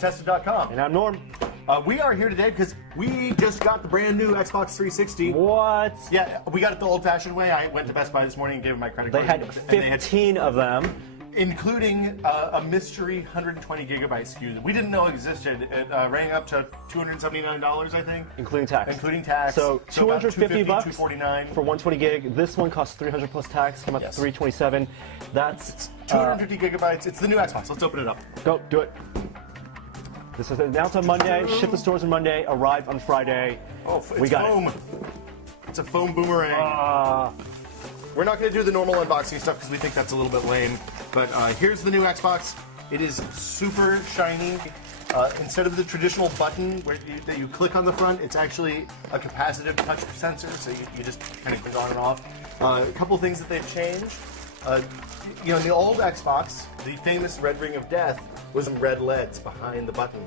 Tested.com. And I'm Norm. We are here today because we just got the brand new Xbox 360. What? Yeah, we got it the old-fashioned way. I went to Best Buy this morning and gave them my credit They card. had 15 of them. Including a mystery 120 gigabyte SKU that we didn't know existed. It rang up to $279, I think. Including tax. Including tax. So about 250 bucks $249 for 120 gig. This one costs 300 plus tax. Came out to 327. That's 250 gigabytes. It's the new Xbox. Let's open it up. Go do it. This was announced on Monday. Shipped to stores on Monday. Arrived on Friday. Oh, it's we got foam. It's a foam boomerang. We're not going to do the normal unboxing stuff because we think that's a little bit lame. But here's the new Xbox. It is super shiny. Instead of the traditional button that you click on the front, it's actually a capacitive touch sensor, so you just kind of click on and off. A couple things that they've changed. In the old Xbox, the famous red ring of death was some red LEDs behind the button.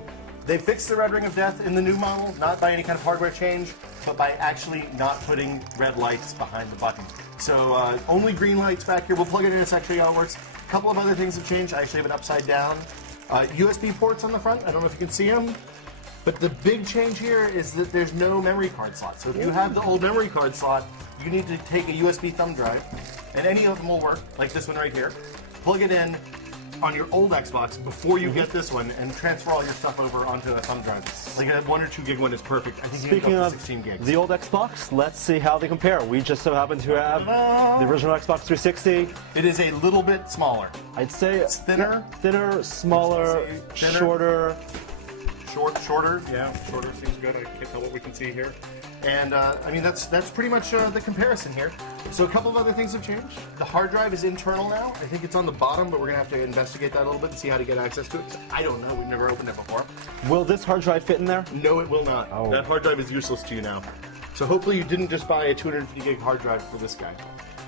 They fixed the red ring of death in the new model, not by any kind of hardware change, but by actually not putting red lights behind the button. So only green lights back here. We'll plug it in a sec, show you how it works. A couple of other things have changed. I actually have it upside down. USB ports on the front. I don't know if you can see them. But the big change here is that there's no memory card slot. So if you have the old memory card slot, you need to take a USB thumb drive, and any of them will work, like this one right here. Plug it in on your old Xbox before you get this one and transfer all your stuff over onto a thumb drive. Like a 1 or 2 gig one is perfect. I think you Speaking can go up of to 16 gigs. the old Xbox, let's see how they compare. We just so happen to have the original Xbox 360. It is a little bit smaller. I'd say It's thinner. Thinner, smaller, Thinner. shorter. Shorter. Yeah, shorter seems good. I can't tell what we can see here. And I mean, that's pretty much the comparison here. So a couple of other things have changed. The hard drive is internal now. I think it's on the bottom, but we're gonna have to investigate that a little bit and see how to get access to it. I don't know. We've never opened it before. Will this hard drive fit in there? No, it will not. Oh. That hard drive is useless to you now. So hopefully you didn't just buy a 250 gig hard drive for this guy.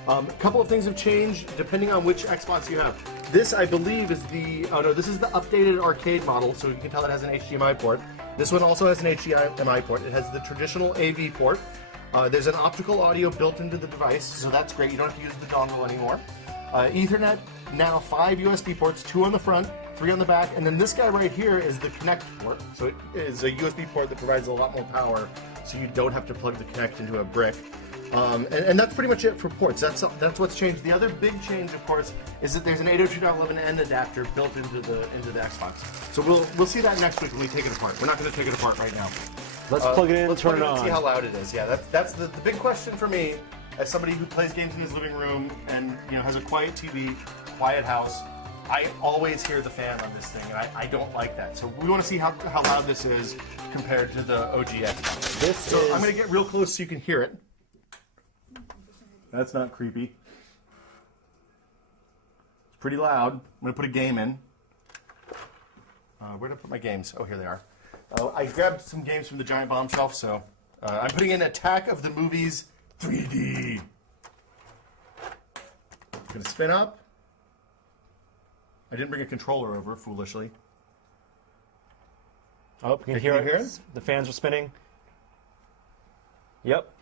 A couple of things have changed depending on which Xbox you have. This, I believe, is this is the updated arcade model, so you can tell it has an HDMI port. This one also has an HDMI port. It has the traditional AV port. There's an optical audio built into the device, so that's great. You don't have to use the dongle anymore. Ethernet, now 5 USB ports, 2 on the front, 3 on the back, and then this guy right here is the Connect port. So it is a USB port that provides a lot more power, so you don't have to plug the Connect into a brick. And that's pretty much it for ports. That's what's changed. The other big change, of course, is that there's an 802.11n adapter built into the Xbox. So we'll see that next week when we take it apart. We're not going to take it apart right now. Let's plug it in and turn it and on. see how loud it is. Yeah, that's the big question for me as somebody who plays games in his living room and has a quiet TV, quiet house. I always hear the fan on this thing, and I don't like that. So we want to see how loud this is compared to the OG Xbox. I'm going to get real close so you can hear it. That's not creepy. It's pretty loud. I'm going to put a game in. Where did I put my games? Oh, here they are. I grabbed some games from the giant bomb shelf, so I'm putting in Attack of the Movies 3D. It's going to spin up. I didn't bring a controller over, foolishly. Oh, you can hear it. The fans are spinning. Yep.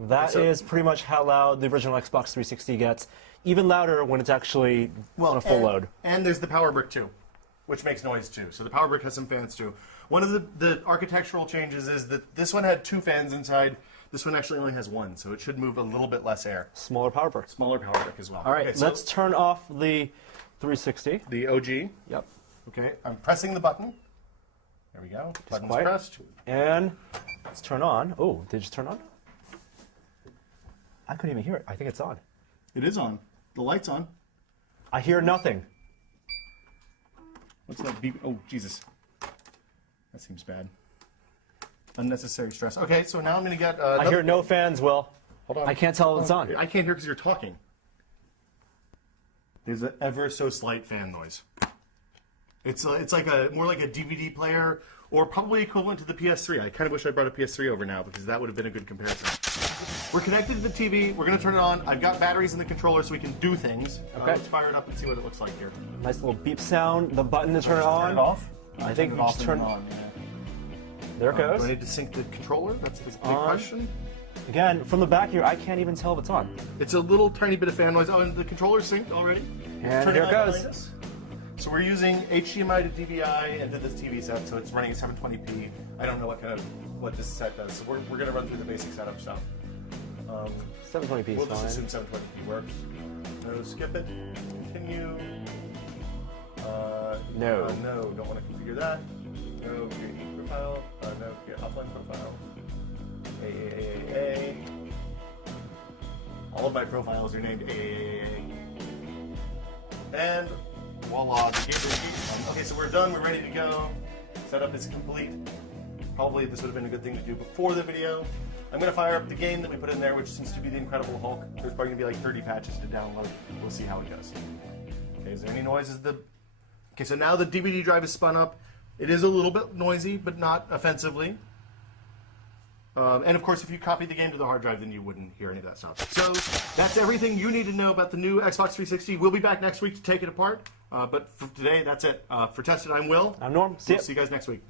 That is pretty much how loud the original Xbox 360 gets. Even louder when it's actually on a full load. And there's the power brick too, which makes noise too. So the power brick has some fans too. One of the architectural changes is that this one had 2 fans inside. This one actually only has 1, so it should move a little bit less air. Smaller power brick. Smaller power brick as well. All right, let's turn off the 360. The OG. Yep. Okay, I'm pressing the button. There we go. Button's quiet. pressed. And let's turn on. Oh, did it just turn on? I couldn't even hear it. I think it's on. It is on. The light's on. I hear nothing. What's that beep? Oh, Jesus. That seems bad. Unnecessary stress. Okay, so now I'm going to get... I hear no fans, Will. Hold on. I can't tell if it's on. I can't hear because you're talking. There's an ever so slight fan noise. It's like more like a DVD player, or probably equivalent to the PS3. I kind of wish I brought a PS3 over now because that would have been a good comparison. We're connected to the TV. We're going to turn it on. I've got batteries in the controller so we can do things. Okay. Let's fire it up and see what it looks like here. Nice little beep sound. The button to turn it on. Turn it off? I think we just turn it on. Yeah. There it goes. Do I need to sync the controller? That's the big question. Again, from the back here, I can't even tell if it's on. It's a little tiny bit of fan noise. Oh, and the controller's synced already. And here it goes. So we're using HDMI to DVI into this TV set, so it's running at 720p. I don't know what this set does, so we're going to run through the basic setup stuff. 720p is We'll fine. just assume 720p works. No, skip it. Continue. No. No, don't want to configure that. No, create profile. No, create offline profile. AAAA. All of my profiles are named AAAA. And voila, the game is okay, so we're done, we're ready to go. Setup is complete. Probably this would have been a good thing to do before the video. I'm going to fire up the game that we put in there, which seems to be the Incredible Hulk. There's probably going to be like 30 patches to download. We'll see how it goes. Okay, is there any noises? Okay, so now the DVD drive is spun up. It is a little bit noisy, but not offensively. And of course, if you copy the game to the hard drive, then you wouldn't hear any of that stuff. So that's everything you need to know about the new Xbox 360. We'll be back next week to take it apart. But for today, that's it. For Tested, I'm Will. I'm Norm. See you guys next week.